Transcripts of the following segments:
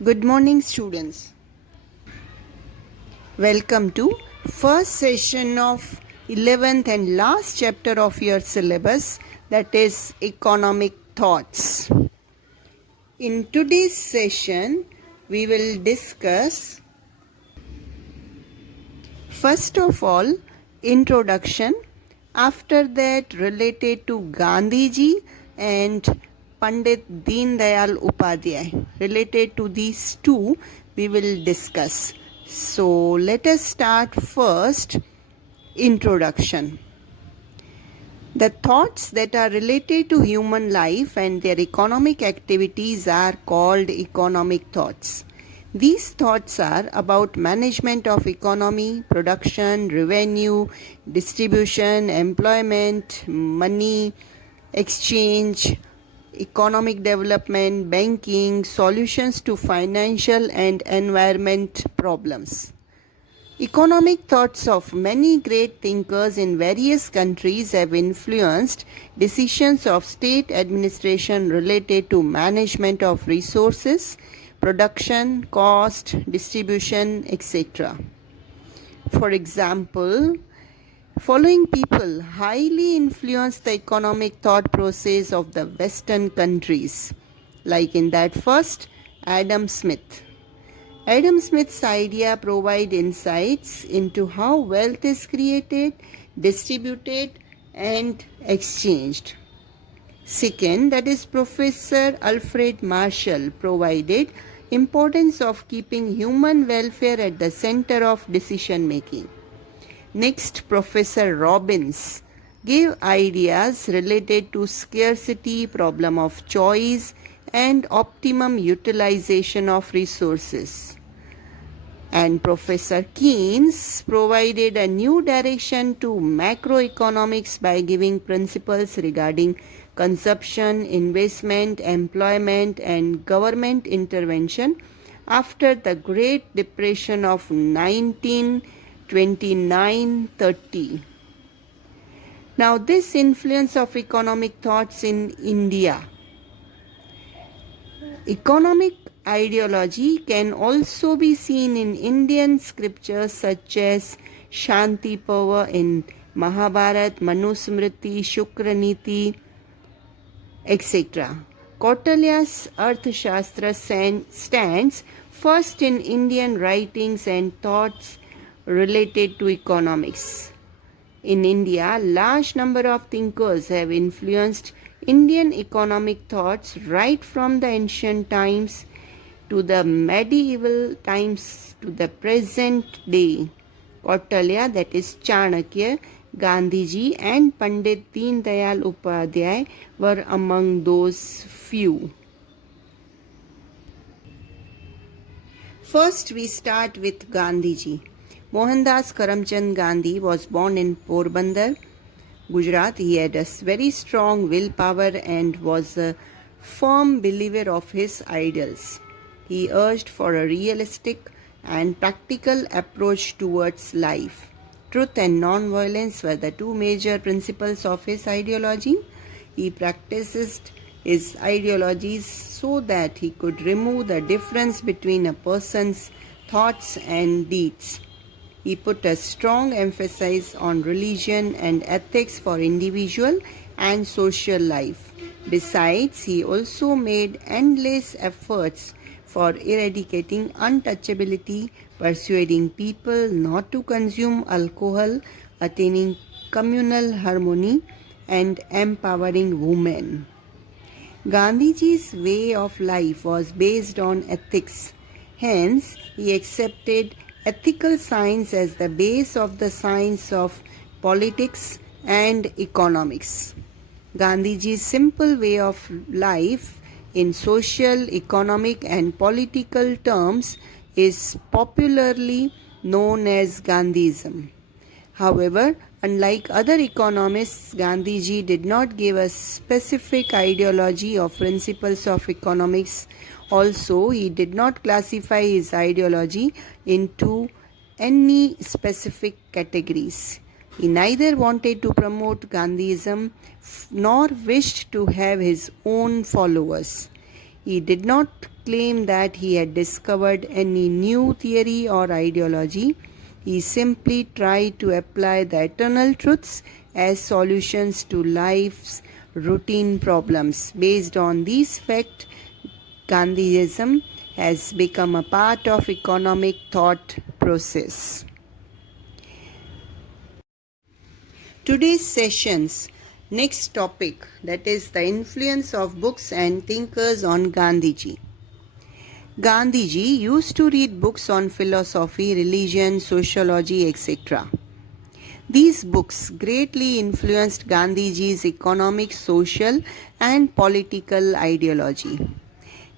Good morning, students. Welcome to first session of 11th and last chapter of your syllabus, that is economic thoughts. In today's session, we will discuss first of all introduction, after that related to Gandhiji and Pandit Deen Dayal Upadhyay. Related to these two, we will discuss. So let us start first introduction. The thoughts that are related to human life and their economic activities are called economic thoughts. These thoughts are about management of economy, production, revenue, distribution, employment, money, exchange, economic development, banking, solutions to financial and environment problems. Economic thoughts of many great thinkers in various countries have influenced decisions of state administration related to management of resources, production, cost, distribution, etc. For example, following people highly influenced the economic thought process of the Western countries, like in that first, Adam Smith. Adam Smith's idea provide insights into how wealth is created, distributed, and exchanged. Second, that is Professor Alfred Marshall provided importance of keeping human welfare at the center of decision making. Next, Professor Robbins gave ideas related to scarcity, problem of choice, and optimum utilization of resources. And Professor Keynes provided a new direction to macroeconomics by giving principles regarding consumption, investment, employment, and government intervention after the Great Depression of 1929-30. Now, this influence of economic thoughts in India. Economic ideology can also be seen in Indian scriptures such as Shanti Parva in Mahabharata, Manusmriti, Shukraniti, etc. Kautilya's Arthashastra stands first in Indian writings and thoughts related to economics. In India, large number of thinkers have influenced Indian economic thoughts right from the ancient times to the medieval times to the present day. Kautilya, that is Chanakya, Gandhiji and Pandit Deen Dayal Upadhyay were among those few. First, we start with Gandhiji. Mohandas Karamchand Gandhi was born in Porbandar, Gujarat. He had a very strong willpower and was a firm believer of his ideals. He urged for a realistic and practical approach towards life. Truth and non-violence were the two major principles of his ideology. He practiced his ideologies so that he could remove the difference between a person's thoughts and deeds. He put a strong emphasis on religion and ethics for individual and social life. Besides, he also made endless efforts for eradicating untouchability, persuading people not to consume alcohol, attaining communal harmony, and empowering women. Gandhiji's way of life was based on ethics. Hence, he accepted ethical science as the base of the science of politics and economics. Gandhiji's simple way of life in social, economic, and political terms is popularly known as Gandhism. However, unlike other economists, Gandhiji did not give a specific ideology or principles of economics. Also, he did not classify his ideology into any specific categories. He neither wanted to promote Gandhism nor wished to have his own followers. He did not claim that he had discovered any new theory or ideology. He simply tried to apply the eternal truths as solutions to life's routine problems. Based on these facts, Gandhiism has become a part of economic thought process. Today's session's next topic, that is the influence of books and thinkers on Gandhiji. Gandhiji used to read books on philosophy, religion, sociology, etc. These books greatly influenced Gandhiji's economic, social, and political ideology.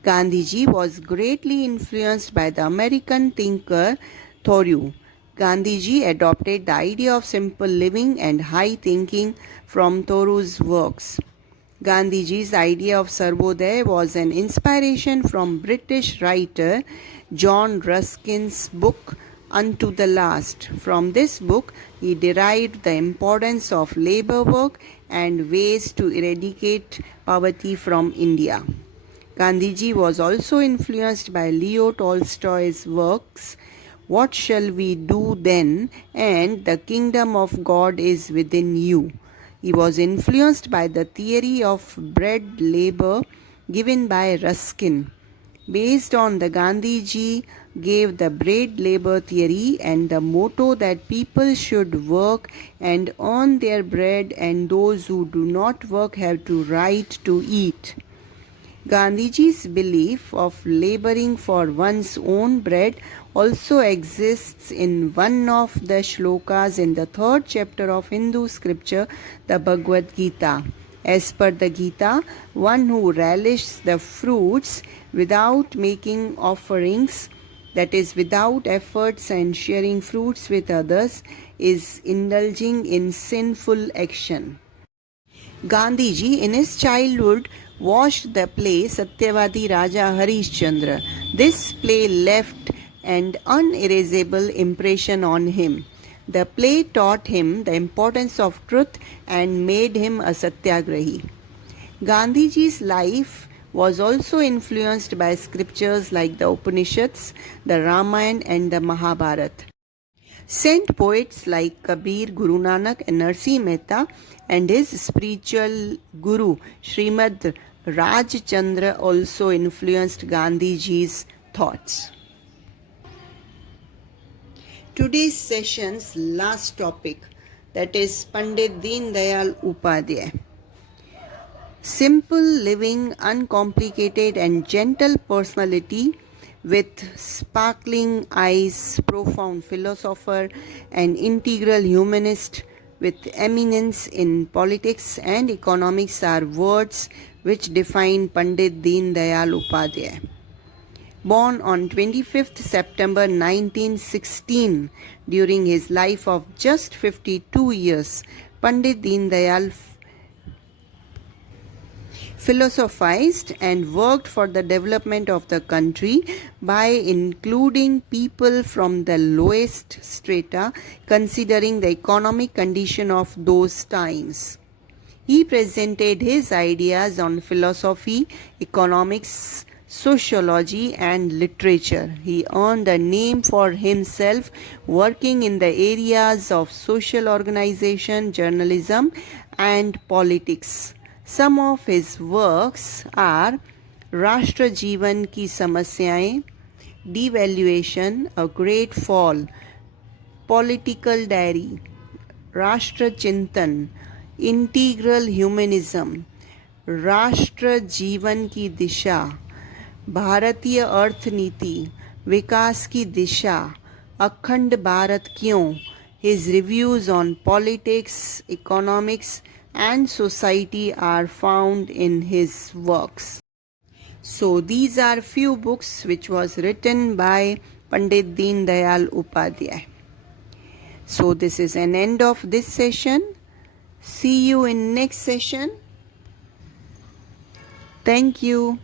Gandhiji was greatly influenced by the American thinker Thoreau. Gandhiji adopted the idea of simple living and high thinking from Thoreau's works. Gandhiji's idea of Sarvodaya was an inspiration from British writer John Ruskin's book Unto the Last. From this book, he derived the importance of labor work and ways to eradicate poverty from India. Gandhiji was also influenced by Leo Tolstoy's works What Shall We Do Then and The Kingdom of God is Within You. He was influenced by the theory of bread labor given by Ruskin. Based on the Gandhiji gave the bread labor theory and the motto that people should work and earn their bread and those who do not work have to right to eat. Gandhiji's belief of laboring for one's own bread also exists in one of the shlokas in the 3rd chapter of Hindu scripture, the Bhagavad Gita. As per the Gita, one who relishes the fruits without making offerings, that is, without efforts and sharing fruits with others, is indulging in sinful action. Gandhiji, in his childhood, watched the play Satyavadi Raja Harishchandra. This play left an unerasable impression on him. The play taught him the importance of truth and made him a satyagrahi. Gandhiji's life was also influenced by scriptures like the Upanishads, the Ramayana and the Mahabharata. Saint poets like Kabir, Guru Nanak and Narsi Mehta and his spiritual guru Srimad Rajchandra also influenced Gandhiji's thoughts. Today's session's last topic, that is Pandit Deen Dayal Upadhyay. Simple living, uncomplicated and gentle personality with sparkling eyes, profound philosopher and integral humanist with eminence in politics and economics are words which define Pandit Deen Dayal Upadhyay. Born on 25th September 1916, during his life of just 52 years, Pandit Deen Dayal philosophized and worked for the development of the country by including people from the lowest strata, considering the economic condition of those times. He presented his ideas on philosophy, economics, sociology and literature. He earned a name for himself working in the areas of social organization, journalism and politics. Some of his works are Rashtra Jeevan Ki Samasyaएं, Devaluation, A Great Fall, Political Diary, Rashtra Chintan, Integral Humanism, Rashtra Jeevan Ki Disha, भारतीय अर्थनीति, विकास की दिशा, अखंड भारत क्यों, his reviews on politics, economics and society are found in his works. So these are few books which was written by Pandit Deen Dayal Upadhyay. So this is an end of this session. See you in next session. Thank you.